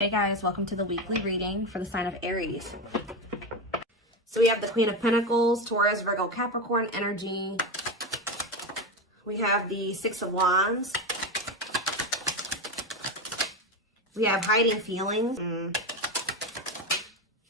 Hey guys, welcome to the weekly reading for the sign of Aries. So we have the Queen of Pentacles, Taurus, Virgo, Capricorn energy. We have the Six of Wands. We have hiding feelings.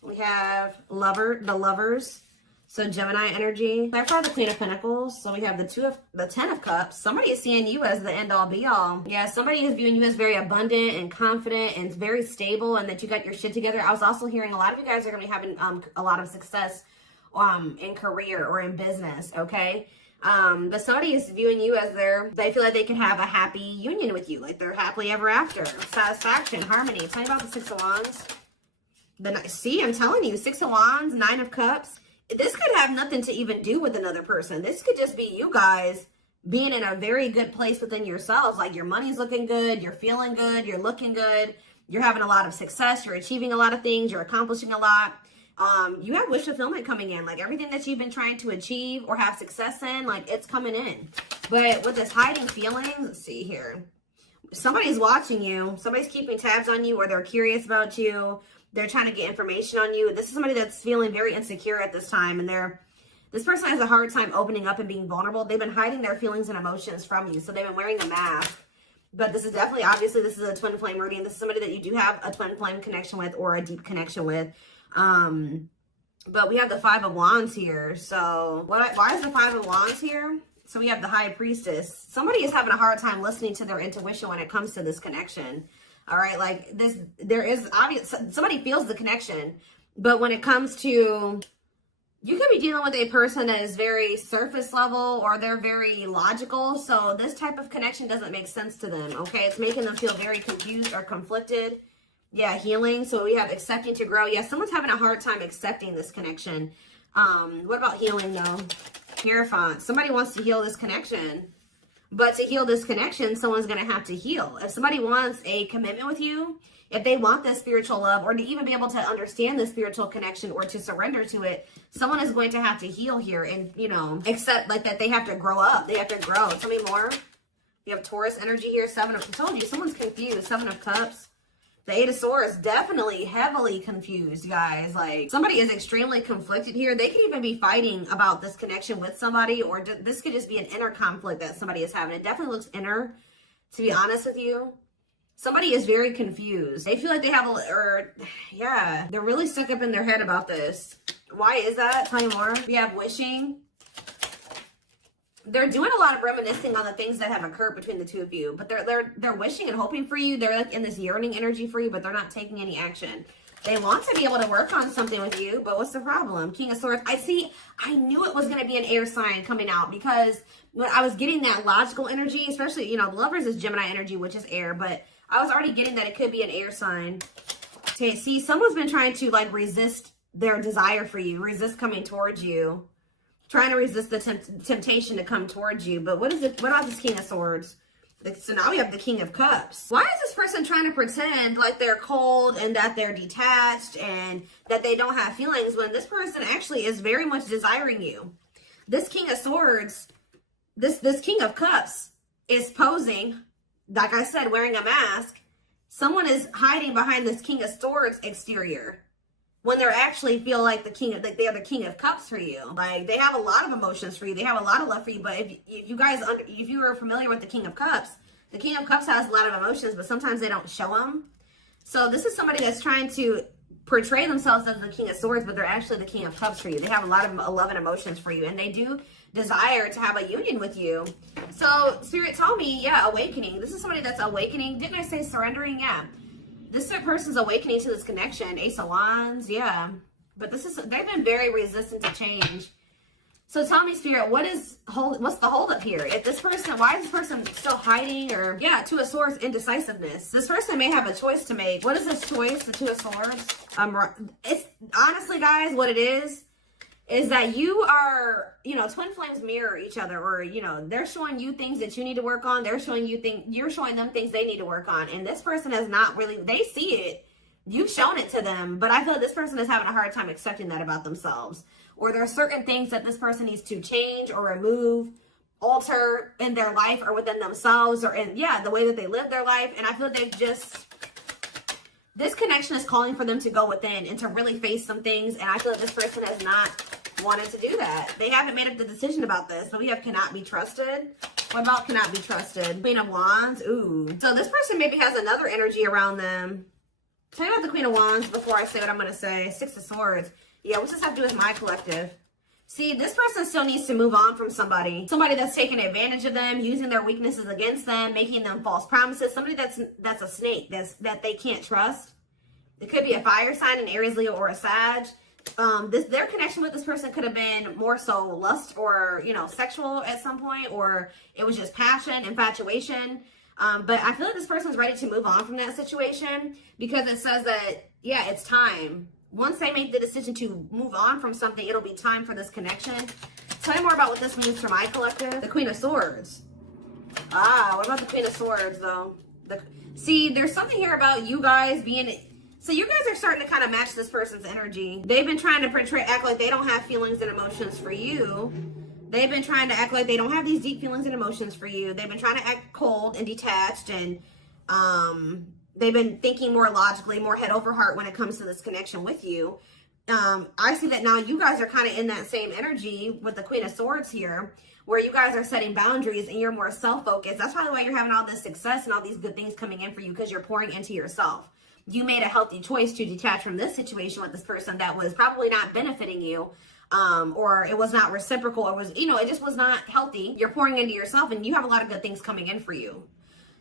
We have the lovers. So Gemini energy. I've got the Queen of Pentacles. So we have the Ten of Cups. Somebody is seeing you as the end all be all. Yeah, somebody is viewing you as very abundant and confident and very stable, and that you got your shit together. I was also hearing a lot of you guys are going to be having a lot of success in career or in business, okay? But somebody is viewing you as they feel like they can have a happy union with you, like they're happily ever after. Satisfaction, harmony. Tell me about the Six of Wands. See, I'm telling you, Six of Wands, Nine of Cups. This could have nothing to even do with another person. This could just be you guys being in a very good place within yourselves. Like your money's looking good, you're feeling good, you're looking good, you're having a lot of success, you're achieving a lot of things, you're accomplishing a lot. You have wish fulfillment coming in. Like everything that you've been trying to achieve or have success in, like it's coming in. But with this hiding feelings, let's see here. Somebody's watching you. Somebody's keeping tabs on you, or they're curious about you. They're trying to get information on you. This is somebody that's feeling very insecure at this time. And this person has a hard time opening up and being vulnerable. They've been hiding their feelings and emotions from you. So they've been wearing a mask. But this is definitely, obviously, this is a twin flame reading. This is somebody that you do have a twin flame connection with or a deep connection with. But we have the Five of Wands here. So why is the Five of Wands here? So we have the High Priestess. Somebody is having a hard time listening to their intuition when it comes to this connection. All right, like there is obvious, somebody feels the connection, but when it comes to, you could be dealing with a person that is very surface level or they're very logical. So this type of connection doesn't make sense to them, okay? It's making them feel very confused or conflicted. Yeah, healing. So we have accepting to grow. Yeah, someone's having a hard time accepting this connection. What about healing though? Hierophant. Somebody wants to heal this connection. But to heal this connection, someone's going to have to heal. If somebody wants a commitment with you, if they want this spiritual love, or to even be able to understand the spiritual connection or to surrender to it, someone is going to have to heal here and, accept like that they have to grow up. They have to grow. Tell me more. You have Taurus energy here. I told you, someone's confused. Seven of Cups. The Eight of Swords, definitely heavily confused, guys. Like, somebody is extremely conflicted here. They could even be fighting about this connection with somebody, or this could just be an inner conflict that somebody is having. It definitely looks inner, to be honest with you. Somebody is very confused. They feel like they have they're really stuck up in their head about this. Why is that? Tell me more. We have wishing. They're doing a lot of reminiscing on the things that have occurred between the two of you, but they're wishing and hoping for you. They're like in this yearning energy for you, but they're not taking any action. They want to be able to work on something with you, but what's the problem? King of Swords. I knew it was going to be an air sign coming out, because when I was getting that logical energy, especially, the lovers is Gemini energy, which is air, but I was already getting that it could be an air sign. Okay, see, someone's been trying to resist their desire for you, resist coming towards you. Trying to resist the temptation to come towards you. But what about this King of Swords? So now we have the King of Cups. Why is this person trying to pretend like they're cold and that they're detached and that they don't have feelings, when this person actually is very much desiring you? This King of Swords, this King of Cups is posing, like I said, wearing a mask. Someone is hiding behind this King of Swords exterior, when they're actually feel like they are the King of Cups for you. Like, they have a lot of emotions for you. They have a lot of love for you. But if you are familiar with the King of Cups has a lot of emotions, but sometimes they don't show them. So this is somebody that's trying to portray themselves as the King of Swords, but they're actually the King of Cups for you. They have a lot of love and emotions for you, and they do desire to have a union with you. So Spirit told me, yeah, awakening. This is somebody that's awakening. Didn't I say surrendering? Yeah. This person's awakening to this connection. Ace of Wands, yeah. But they've been very resistant to change. So tell me, Spirit, what's the holdup here? Why is this person still hiding? Or, yeah, Two of Swords, indecisiveness. This person may have a choice to make. What is this choice, the Two of Swords? It's honestly, guys, what it is that you are, twin flames mirror each other, or, they're showing you things that you need to work on. They're showing you you're showing them things they need to work on. And this person has not really, they see it. You've shown it to them, but I feel like this person is having a hard time accepting that about themselves. Or there are certain things that this person needs to change or remove, alter in their life or within themselves, or in, the way that they live their life. And I feel like This connection is calling for them to go within and to really face some things. And I feel like this person has not wanted to do that. They haven't made up the decision about this. So we have cannot be trusted. What about cannot be trusted? Queen of Wands. Ooh. So this person maybe has another energy around them. Tell me about the Queen of Wands before I say what I'm going to say. Six of Swords. Yeah, what's this have to do with my collective? See, this person still needs to move on from somebody. Somebody that's taking advantage of them, using their weaknesses against them, making them false promises. Somebody that's a snake, that they can't trust. It could be a fire sign, an Aries, Leo, or a Sag. Their connection with this person could have been more so lust or, you know, sexual at some point, or it was just passion, infatuation. But I feel like this person's ready to move on from that situation because it says that, yeah, it's time. Once they make the decision to move on from something, it'll be time for this connection. Tell me more about what this means for my collective. The Queen of Swords. Ah, what about the Queen of Swords, though? See, there's something here about you guys being... So you guys are starting to kind of match this person's energy. They've been trying to act like they don't have feelings and emotions for you. They've been trying to act like they don't have these deep feelings and emotions for you. They've been trying to act cold and detached, and they've been thinking more logically, more head over heart when it comes to this connection with you. I see that now you guys are kind of in that same energy with the Queen of Swords here, where you guys are setting boundaries and you're more self-focused. That's probably why you're having all this success and all these good things coming in for you, because you're pouring into yourself. You made a healthy choice to detach from this situation with this person that was probably not benefiting you, or it was not reciprocal, or was, you know, it just was not healthy. You're pouring into yourself and you have a lot of good things coming in for you.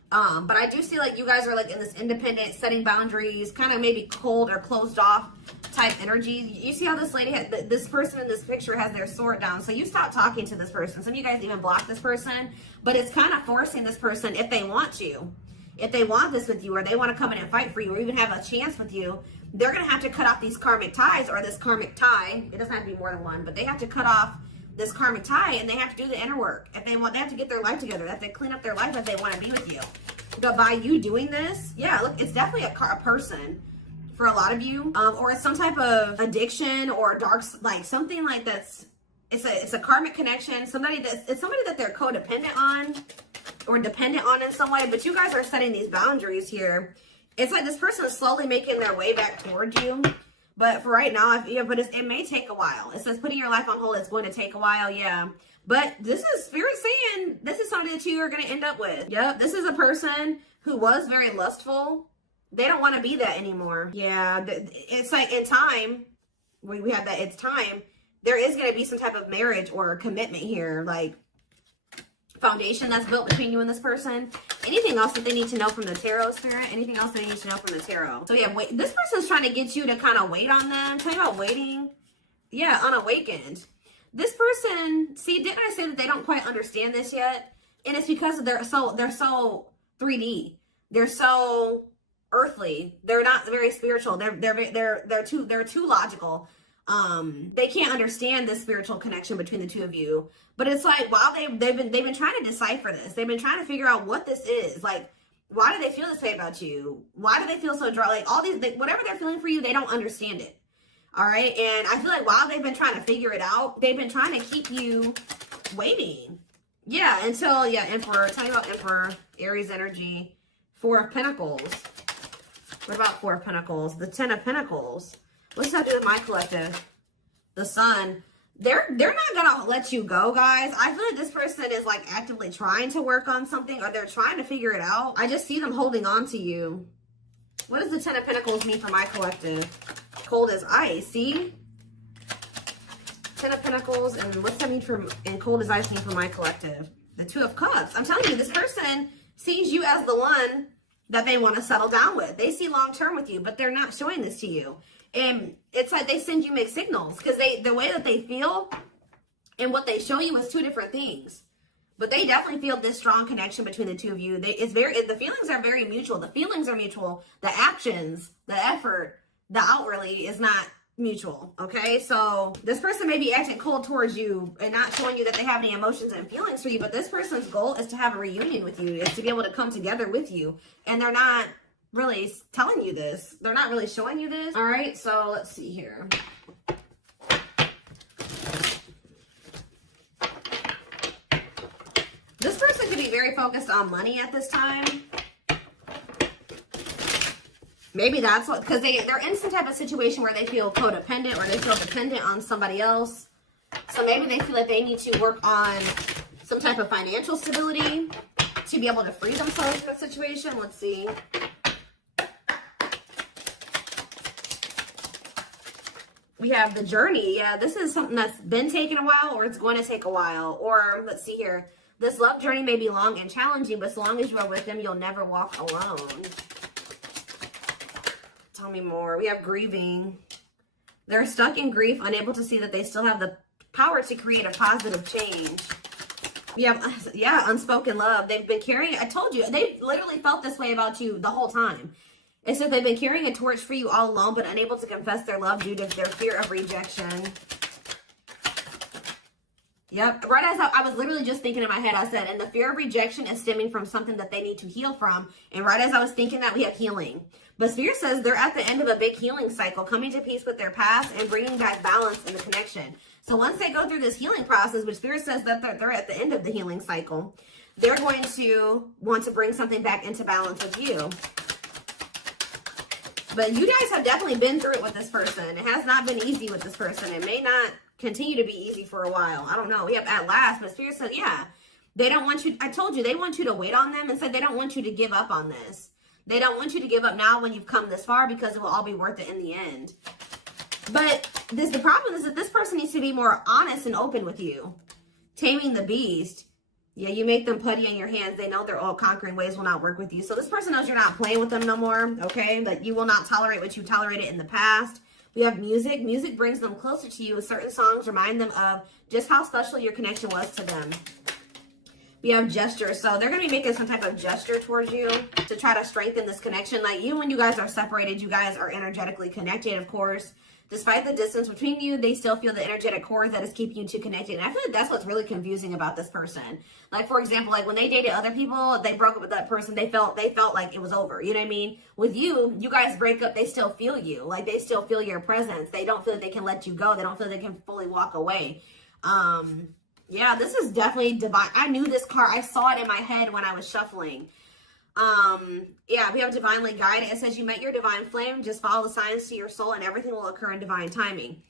But I do see like you guys are like in this independent, setting boundaries, kind of maybe cold or closed off type energy. You see how this lady, this person in this picture has their sword down. So you stop talking to this person. Some of you guys even block this person, but it's kind of forcing this person, if they want to, if they want this with you, or they want to come in and fight for you, or even have a chance with you, they're going to have to cut off these karmic ties, or this karmic tie. It doesn't have to be more than one, but they have to cut off this karmic tie, and they have to do the inner work. If they want, they have to get their life together. They have to clean up their life if they want to be with you. But by you doing this, yeah, look, it's definitely a person for a lot of you, or it's some type of addiction or dark, like something like that's, it's a karmic connection. It's somebody that they're codependent on or dependent on in some way. But you guys are setting these boundaries here. It's like this person is slowly making their way back towards you. But for right now, it may take a while. It says putting your life on hold. It's going to take a while, yeah. But this is Spirit saying this is somebody that you are going to end up with. Yep, this is a person who was very lustful. They don't want to be that anymore. Yeah, it's like in time, we have that it's time. There is going to be some type of marriage or commitment here, like foundation that's built between you and this person. Anything else that they need to know from the tarot, Spirit? Anything else they need to know from the tarot? So yeah, wait, this person's trying to get you to kind of wait on them. Tell you about waiting. Yeah, unawakened. This person, see, didn't I say that they don't quite understand this yet? And it's because they're so 3D. They're so earthly. They're not very spiritual. They're too logical. They can't understand this spiritual connection between the two of you. But it's like, while they've been trying to decipher this. They've been trying to figure out what this is. Like, why do they feel this way about you? Why do they feel so dry? Like all these, whatever they're feeling for you, they don't understand it. All right. And I feel like while they've been trying to figure it out, they've been trying to keep you waiting. Yeah. Until, yeah, Emperor. Tell me about Emperor, Aries energy, Four of Pentacles. What about Four of Pentacles? The Ten of Pentacles. What's that do with my collective? The Sun. They're not gonna let you go, guys. I feel like this person is like actively trying to work on something, or they're trying to figure it out. I just see them holding on to you. What does the Ten of Pentacles mean for my collective? Cold as ice. See? Ten of Pentacles, and what's that mean for, and cold as ice mean for my collective? The Two of Cups. I'm telling you, this person sees you as the one that they want to settle down with. They see long term with you, but they're not showing this to you. And it's like they send you mixed signals, because the way that they feel and what they show you is two different things. But they definitely feel this strong connection between the two of you. The feelings are very mutual. The feelings are mutual. The actions, the effort, the outwardly is not mutual. Okay, so this person may be acting cold towards you and not showing you that they have any emotions and feelings for you. But this person's goal is to have a reunion with you, is to be able to come together with you. And they're not really telling you this. They're not really showing you this. All right, so let's see here. This person could be very focused on money at this time. Maybe that's what, because they're in some type of situation where they feel codependent or they feel dependent on somebody else. So maybe they feel like they need to work on some type of financial stability to be able to free themselves from the situation. Let's see. We have the journey. Yeah, this is something that's been taking a while, or it's going to take a while. Or let's see here. This love journey may be long and challenging, but as long as you are with them, you'll never walk alone. Tell me more. We have grieving. They're stuck in grief, unable to see that they still have the power to create a positive change. We have, yeah, unspoken love. They've been carrying, I told you, they've literally felt this way about you the whole time. It says they've been carrying a torch for you all alone, but unable to confess their love due to their fear of rejection. Yep. Right as I was literally just thinking in my head, I said, and the fear of rejection is stemming from something that they need to heal from. And right as I was thinking that, we have healing. But Spirit says they're at the end of a big healing cycle, coming to peace with their past and bringing back balance in the connection. So once they go through this healing process, which Spirit says that they're at the end of the healing cycle, they're going to want to bring something back into balance with you. But you guys have definitely been through it with this person. It has not been easy with this person. It may not continue to be easy for a while. I don't know. We have at last, but Spirit said, yeah, they don't want you. I told you, they want you to wait on them and said they don't want you to give up on this. They don't want you to give up now when you've come this far, because it will all be worth it in the end. But the problem is that this person needs to be more honest and open with you. Taming the beast. Yeah, you make them putty in your hands. They know their all conquering ways will not work with you. So this person knows you're not playing with them no more, okay? But you will not tolerate what you tolerated in the past. We have music. Music brings them closer to you. Certain songs remind them of just how special your connection was to them. We have gestures. So they're going to be making some type of gesture towards you to try to strengthen this connection. Like, even when you guys are separated, you guys are energetically connected, of course. Despite the distance between you, they still feel the energetic cord that is keeping you two connected. And I feel like that's what's really confusing about this person. Like, for example, like when they dated other people, they broke up with that person. They felt like it was over. You know what I mean? With you, you guys break up, they still feel you. Like, they still feel your presence. They don't feel that they can let you go. They don't feel they can fully walk away. Yeah, this is definitely divine. I knew this card. I saw it in my head when I was shuffling. Yeah, we have divinely guided. It says you met your divine flame. Just follow the signs to your soul and everything will occur in divine timing.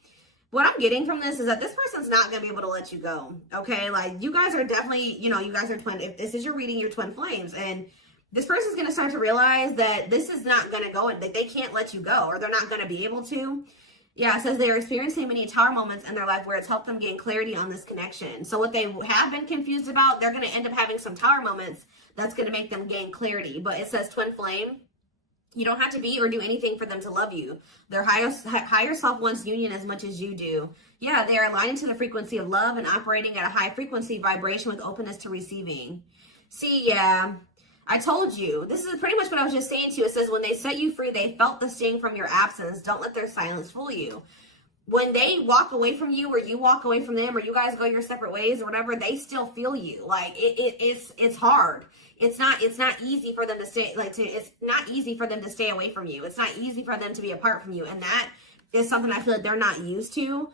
What I'm getting from this is that this person's not going to be able to let you go. Okay. Like, you guys are definitely, you know, you guys are twin. If this is your reading, you're twin flames, and this person's going to start to realize that this is not going to go, and that they can't let you go, or they're not going to be able to. Yeah, it says they are experiencing many tower moments in their life where it's helped them gain clarity on this connection. So what they have been confused about, they're going to end up having some tower moments that's going to make them gain clarity. But it says twin flame. You don't have to be or do anything for them to love you. Their higher self wants union as much as you do. Yeah, they are aligning to the frequency of love and operating at a high frequency vibration with openness to receiving. See, yeah, I told you. This is pretty much what I was just saying to you. It says when they set you free, they felt the sting from your absence. Don't let their silence fool you. When they walk away from you, or you walk away from them, or you guys go your separate ways or whatever, they still feel you. Like, it's hard. It's not easy for them to stay, it's not easy for them to stay away from you. It's not easy for them to be apart from you. And that is something I feel like they're not used to.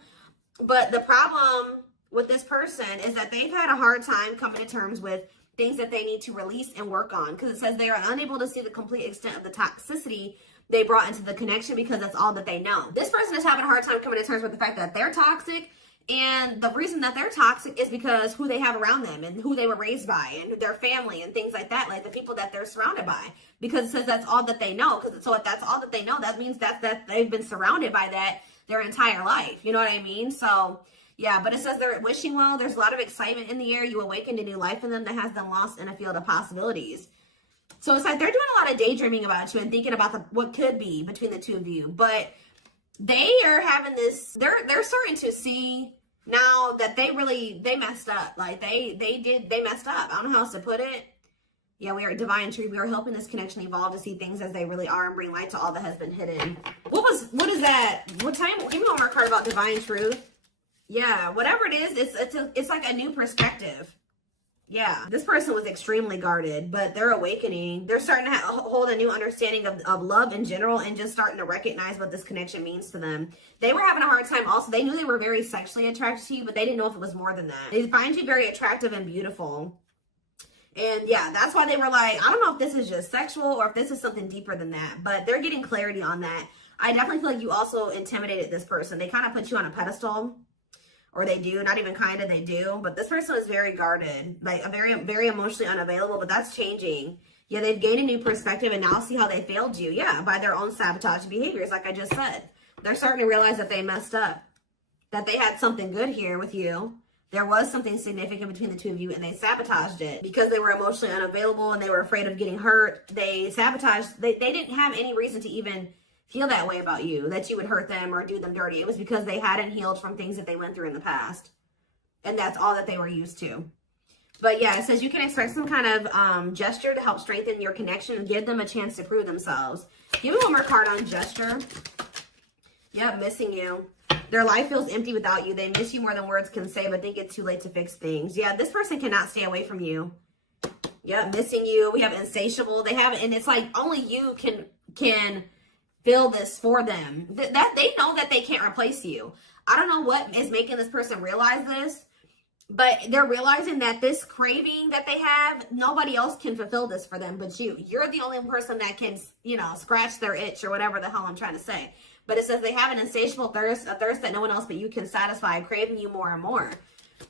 But the problem with this person is that they've had a hard time coming to terms with things that they need to release and work on. Because it says they are unable to see the complete extent of the toxicity they brought into the connection because that's all that they know. This person is having a hard time coming to terms with the fact that they're toxic. And the reason that they're toxic is because who they have around them and who they were raised by and their family and things like that, like the people that they're surrounded by. Because it says that's all that they know. So if that's all that they know, that means that they've been surrounded by that their entire life. You know what I mean? So yeah, but it says they're wishing well. There's a lot of excitement in the air. You awakened a new life in them that has them lost in a field of possibilities. So it's like they're doing a lot of daydreaming about you and thinking about what could be between the two of you. But they are having this, they're starting to see now that they messed up. Like they messed up. I don't know how else to put it. Yeah, we are divine truth. We are helping this connection evolve to see things as they really are and bring light to all that has been hidden. What is that? What time? Give me one more card about divine truth. Yeah, whatever it is, it's like a new perspective. Yeah, this person was extremely guarded, but they're awakening. They're starting to hold a new understanding of love in general and just starting to recognize what this connection means to them. They were having a hard time also. They knew they were very sexually attracted to you, but they didn't know if it was more than that. They find you very attractive and beautiful. And yeah, that's why they were like, I don't know if this is just sexual or if this is something deeper than that, but they're getting clarity on that. I definitely feel like you also intimidated this person. They kind of put you on a pedestal, or they do, not even kind of, they do. But this person is very guarded, like very emotionally unavailable, but that's changing. Yeah, they've gained a new perspective and now see how they failed you. Yeah, by their own sabotage behaviors, like I just said. They're starting to realize that they messed up, that they had something good here with you. There was something significant between the two of you and they sabotaged it because they were emotionally unavailable and they were afraid of getting hurt. They sabotaged, they didn't have any reason to even feel that way about you, that you would hurt them or do them dirty. It was because they hadn't healed from things that they went through in the past. And that's all that they were used to. But yeah, it says you can expect some kind of gesture to help strengthen your connection and give them a chance to prove themselves. Give me one more card on gesture. Yep, missing you. Their life feels empty without you. They miss you more than words can say, but think it's too late to fix things. Yeah, this person cannot stay away from you. Yep, missing you. We have insatiable. They have, and it's like only you can feel this for them. That they know that they can't replace you. I don't know what is making this person realize this, but they're realizing that this craving that they have, nobody else can fulfill this for them but you. You're the only person that can, you know, scratch their itch or whatever the hell I'm trying to say. But it says they have an insatiable thirst, a thirst that no one else but you can satisfy, craving you more and more.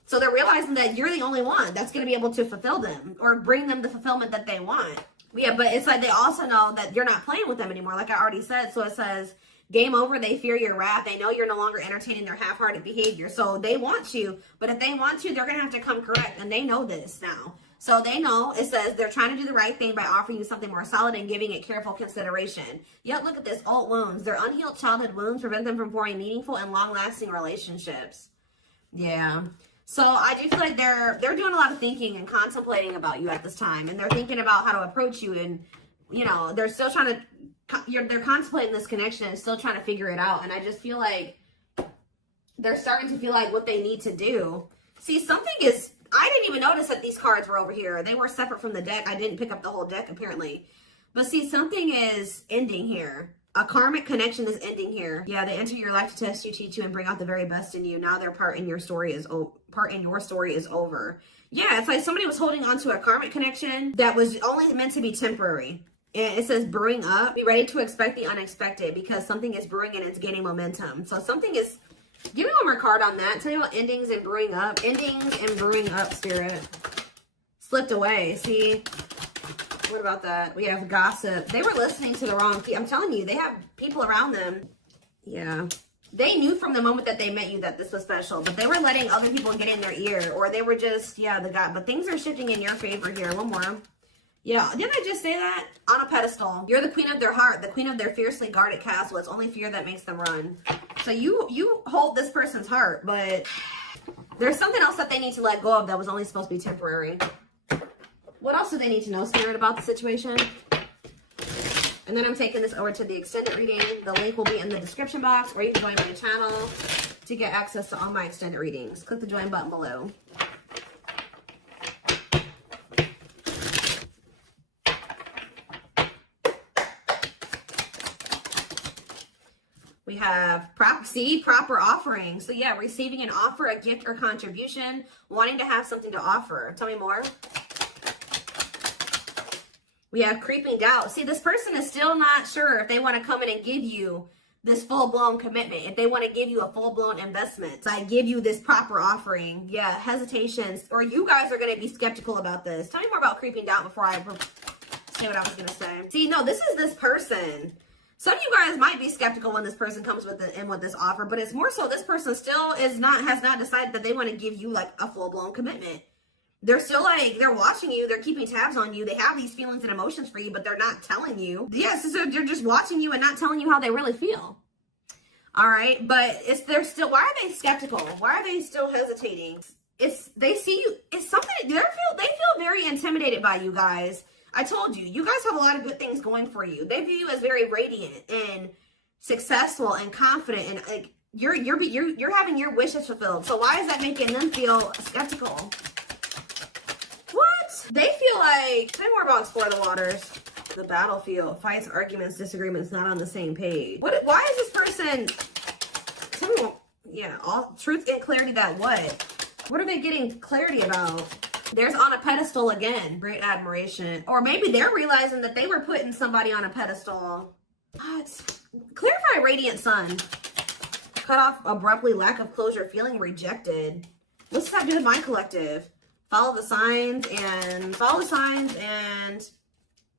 So they're realizing that you're the only one that's going to be able to fulfill them or bring them the fulfillment that they want. Yeah, but it's like they also know that you're not playing with them anymore, like I already said. So it says, game over, they fear your wrath. They know you're no longer entertaining their half-hearted behavior. So they want you, but if they want you, they're going to have to come correct. And they know this now. So they know, it says they're trying to do the right thing by offering you something more solid and giving it careful consideration. Yet look at this, old wounds. Their unhealed childhood wounds prevent them from forming meaningful and long-lasting relationships. Yeah. So I do feel like they're doing a lot of thinking and contemplating about you at this time. And they're thinking about how to approach you. And, you know, they're still trying to, they're contemplating this connection and still trying to figure it out. And I just feel like they're starting to feel like what they need to do. See, something is, I didn't even notice that these cards were over here. They were separate from the deck. I didn't pick up the whole deck, apparently. But see, something is ending here. A karmic connection is ending here. Yeah, they enter your life to test you, teach you, and bring out the very best in you. Now their part in your story is over. Yeah, it's like somebody was holding on to a karmic connection that was only meant to be temporary. And it says brewing up. Be ready to expect the unexpected because something is brewing and it's gaining momentum. So something is... Give me one more card on that. Tell me about endings and brewing up. Endings and brewing up, Spirit. Slipped away. See? What about that? We have gossip. They were listening to the wrong people. I'm telling you, they have people around them. Yeah. They knew from the moment that they met you that this was special, but they were letting other people get in their ear, or they were just, yeah, the guy. But things are shifting in your favor here. One more. Yeah, didn't I just say that? On a pedestal. You're the queen of their heart, the queen of their fiercely guarded castle. It's only fear that makes them run. So you hold this person's heart, but there's something else that they need to let go of that was only supposed to be temporary. What else do they need to know, Spirit, about the situation? And then I'm taking this over to the extended reading. The link will be in the description box, or you can join my channel to get access to all my extended readings. Click the join button below. We have proper offering. So yeah, receiving an offer, a gift, or contribution, wanting to have something to offer. Tell me more. We have creeping doubt. See, this person is still not sure if they want to come in and give you this full-blown commitment, if they want to give you a full-blown investment. So I give you this proper offering. Yeah, hesitations, or you guys are going to be skeptical about this. Tell me more about creeping doubt before I say what I was going to say. See, no, this is this person. Some of you guys might be skeptical when this person comes with this offer, but it's more so this person still has not decided that they want to give you like a full-blown commitment. They're still like, they're watching you, they're keeping tabs on you, they have these feelings and emotions for you, but they're not telling you. Yes, so they're just watching you and not telling you how they really feel. All right, but they're still, why are they skeptical? Why are they still hesitating? They see you, it's something, they feel very intimidated by you guys. I told you, you guys have a lot of good things going for you. They view you as very radiant and successful and confident, and like you're having your wishes fulfilled. So why is that making them feel skeptical? What? They feel like, tell me more about Explore the Waters. The battlefield, fights, arguments, disagreements, not on the same page. Why is this person, tell me more, yeah, all truth and clarity that what? What are they getting clarity about? There's on a pedestal again. Great admiration. Or maybe they're realizing that they were putting somebody on a pedestal. What? Clarify radiant sun. Cut off abruptly, lack of closure, feeling rejected. What's that do with my collective? Follow the signs and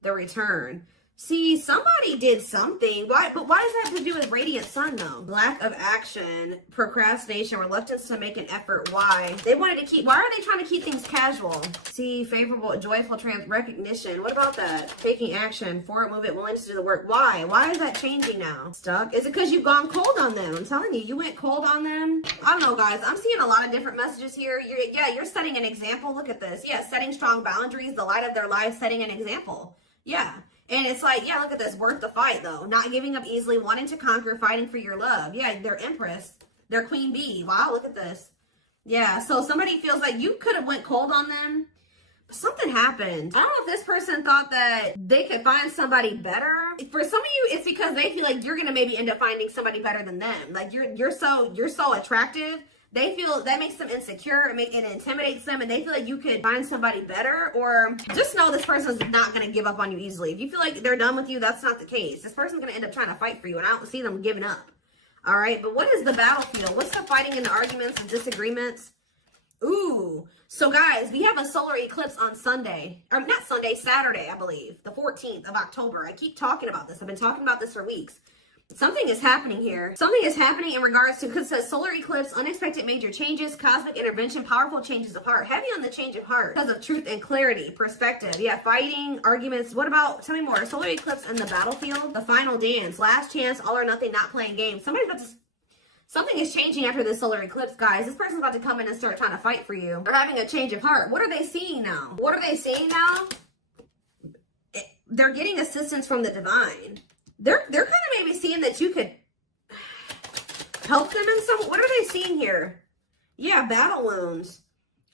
the return. See, somebody did something. Why? But why does that have to do with radiant sun though? Lack of action, procrastination, reluctance to make an effort. Why? They wanted to keep. Why are they trying to keep things casual? See, favorable, joyful, recognition. What about that? Taking action, forward movement, willingness to do the work. Why? Why is that changing now? Stuck? Is it because you've gone cold on them? I'm telling you, you went cold on them. I don't know, guys. I'm seeing a lot of different messages here. You're setting an example. Look at this. Yeah, setting strong boundaries, the light of their life, setting an example. Yeah. And it's like, yeah, look at this. Worth the fight, though. Not giving up easily, wanting to conquer, fighting for your love. Yeah, they're Empress. They're Queen Bee. Wow, look at this. Yeah, so somebody feels like you could have went cold on them. But something happened. I don't know if this person thought that they could find somebody better. For some of you, it's because they feel like you're going to maybe end up finding somebody better than them. Like, you're so attractive. They feel that makes them insecure, it intimidates them, and they feel like you could find somebody better. Or just know this person's not going to give up on you easily. If you feel like they're done with you, that's not the case. This person's going to end up trying to fight for you, and I don't see them giving up. All right, but what is the battlefield? What's the fighting and the arguments and disagreements? Ooh, so guys, we have a solar eclipse on Sunday, or not Sunday, Saturday, I believe, the 14th of October. I keep talking about this. I've been talking about this for weeks. Something is happening here. Something is happening in regards to, because it says solar eclipse, unexpected major changes, cosmic intervention, powerful changes of heart. Heavy on the change of heart because of truth and clarity, perspective. Yeah, fighting, arguments. What about, tell me more. Solar eclipse and the battlefield, the final dance, last chance, all or nothing, not playing games. Something is changing after this solar eclipse, guys. This person's about to come in and start trying to fight for you. They're having a change of heart. What are they seeing now? What are they seeing now? They're getting assistance from the divine. They're kind of maybe seeing that you could help them in some. What are they seeing here? Yeah, battle wounds,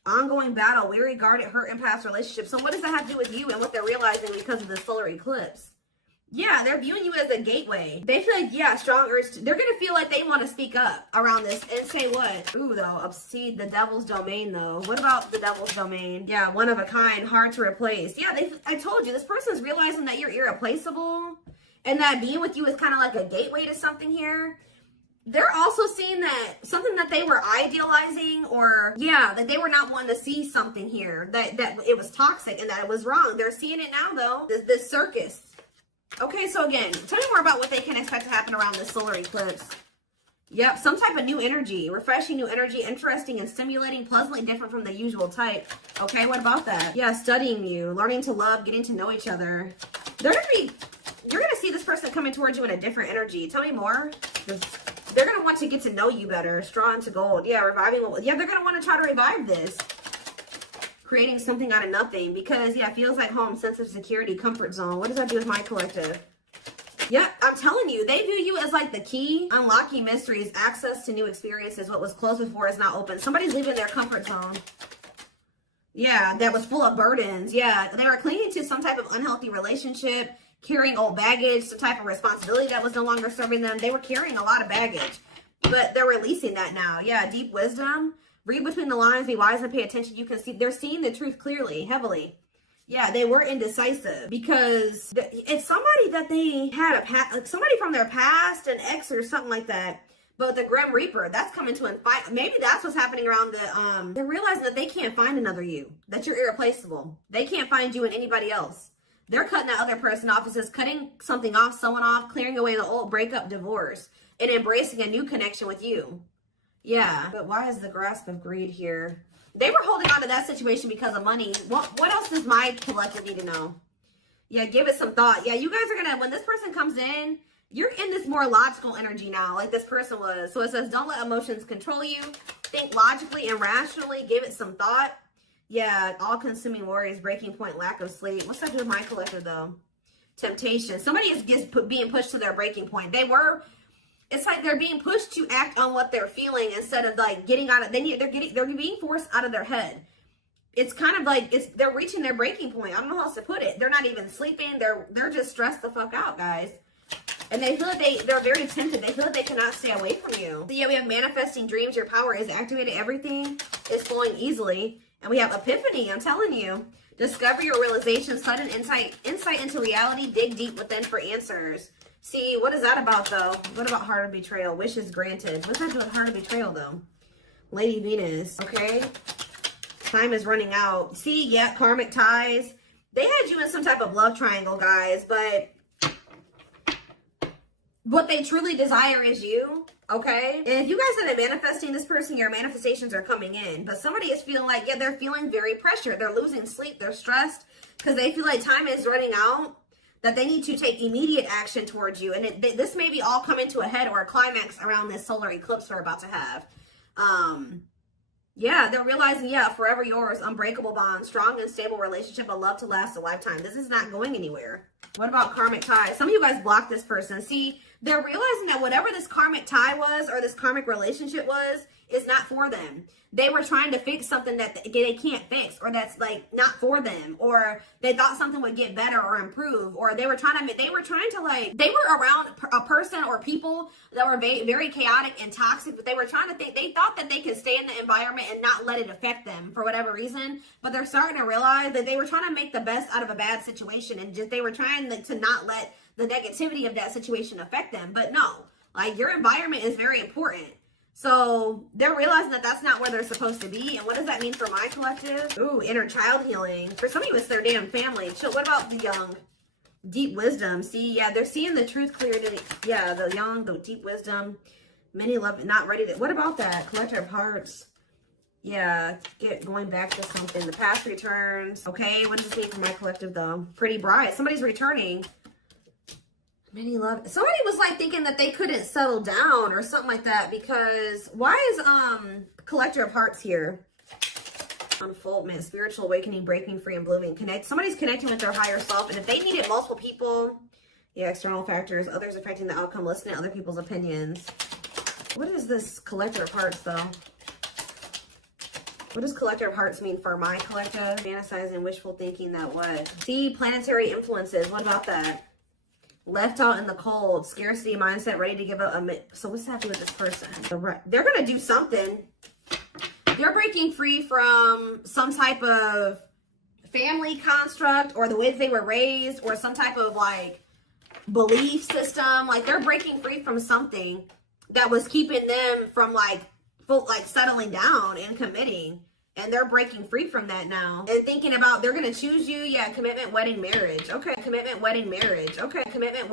ongoing battle, weary, guarded, hurt, in past relationships. So what does that have to do with you and what they're realizing because of the solar eclipse? Yeah, they're viewing you as a gateway. They feel like, yeah, strong urge. They're going to feel like they want to speak up around this and say what? Ooh, though, see the devil's domain, though. What about the devil's domain? Yeah, one of a kind, hard to replace. Yeah, I told you, this person's realizing that you're irreplaceable. And that being with you is kind of like a gateway to something here. They're also seeing that something that they were idealizing, or yeah, that they were not wanting to see something here, that it was toxic and that it was wrong. They're seeing it now though, this circus. Okay, so again, tell me more about what they can expect to happen around this solar eclipse. Yep, some type of new energy, refreshing new energy, interesting and stimulating, pleasantly different from the usual type. Okay, what about that? Yeah, studying you, learning to love, getting to know each other. You're going to see this person coming towards you in a different energy. Tell me more. They're going to want to get to know you better. Straw into gold. Yeah, reviving. Yeah, they're going to want to try to revive this. Creating something out of nothing. Because, yeah, it feels like home, sense of security, comfort zone. What does that do with my collective? Yeah, I'm telling you, they view you as like the key. Unlocking mysteries, access to new experiences. What was closed before is now open. Somebody's leaving their comfort zone. Yeah, that was full of burdens. Yeah, they were clinging to some type of unhealthy relationship. Carrying old baggage, some type of responsibility that was no longer serving them. They were carrying a lot of baggage, but they're releasing that now. Yeah, deep wisdom. Read between the lines, be wise and pay attention. You can see, they're seeing the truth clearly, heavily. Yeah, they were indecisive because it's somebody that they had like somebody from their past, an ex or something like that. But the Grim Reaper, that's coming to fight. Maybe that's what's happening around they're realizing that they can't find another you, that you're irreplaceable. They can't find you in anybody else. They're cutting that other person off. It says cutting something off, someone off, clearing away the old breakup, divorce, and embracing a new connection with you. Yeah, but why is the grasp of greed here? They were holding on to that situation because of money. What else does my collective need to know? Yeah, give it some thought. Yeah, you guys are going to, when this person comes in, you're in this more logical energy now, like this person was. So it says, don't let emotions control you. Think logically and rationally. Give it some thought. Yeah, all-consuming worries, breaking point, lack of sleep. What's that do with my collective, though? Temptation. Somebody is being pushed to their breaking point. It's like they're being pushed to act on what they're feeling instead of, like, getting out of, they're being forced out of their head. It's kind of like, they're reaching their breaking point. I don't know how else to put it. They're not even sleeping. They're just stressed the fuck out, guys. And they feel like they're very tempted. They feel like they cannot stay away from you. So yeah, we have manifesting dreams. Your power is activated. Everything is flowing easily. And we have epiphany, I'm telling you. Discovery or realization, sudden insight into reality, dig deep within for answers. See, what is that about, though? What about heart of betrayal? Wishes granted. What's that to do with heart of betrayal, though? Lady Venus, okay? Time is running out. See, yeah, karmic ties. They had you in some type of love triangle, guys, but what they truly desire is you, okay? And if you guys have been manifesting this person, your manifestations are coming in. But somebody is feeling like, yeah, they're feeling very pressured. They're losing sleep. They're stressed because they feel like time is running out, that they need to take immediate action towards you. And this may be all coming to a head or a climax around this solar eclipse we're about to have. Yeah, they're realizing, yeah, forever yours, unbreakable bond, strong and stable relationship, a love to last a lifetime. This is not going anywhere. What about karmic ties? Some of you guys blocked this person. See, they're realizing that whatever this karmic tie was or this karmic relationship was is not for them. They were trying to fix something that they can't fix, or that's like not for them, or they thought something would get better or improve, or they were trying to like, they were around a person or people that were very chaotic and toxic, but they were trying to think, they thought that they could stay in the environment and not let it affect them for whatever reason. But they're starting to realize that they were trying to make the best out of a bad situation, and just they were trying to not let the negativity of that situation affect them. But no, like, your environment is very important. So they're realizing that that's not where they're supposed to be. And what does that mean for my collective? Ooh, inner child healing. For some of you, it's their damn family. So what about the young? Deep wisdom. See, yeah, they're seeing the truth clearly. Yeah, the young, the deep wisdom. Many love, not ready to. What about that? Collector of hearts. Yeah, going back to something. The past returns. Okay, what does this mean for my collective, though? Pretty bright. Somebody's returning. Many love. Somebody was like thinking that they couldn't settle down or something like that, because why is collector of hearts here? Unfoldment, spiritual awakening, breaking free and blooming. Somebody's connecting with their higher self, and if they needed multiple people, yeah, external factors, others affecting the outcome, listening to other people's opinions. What is this collector of hearts, though? What does collector of hearts mean for my collective? Fantasizing, wishful thinking, that what? See, planetary influences. What about that? Left out in the cold, scarcity mindset, ready to give up. So what's happening with this person? They're going to do something. They're breaking free from some type of family construct, or the way they were raised, or some type of like belief system. Like, they're breaking free from something that was keeping them from like settling down and committing. And they're breaking free from that now. And thinking about, they're going to choose you. Yeah, commitment, wedding, marriage. Okay, commitment, wedding, marriage. Okay, commitment, wedding.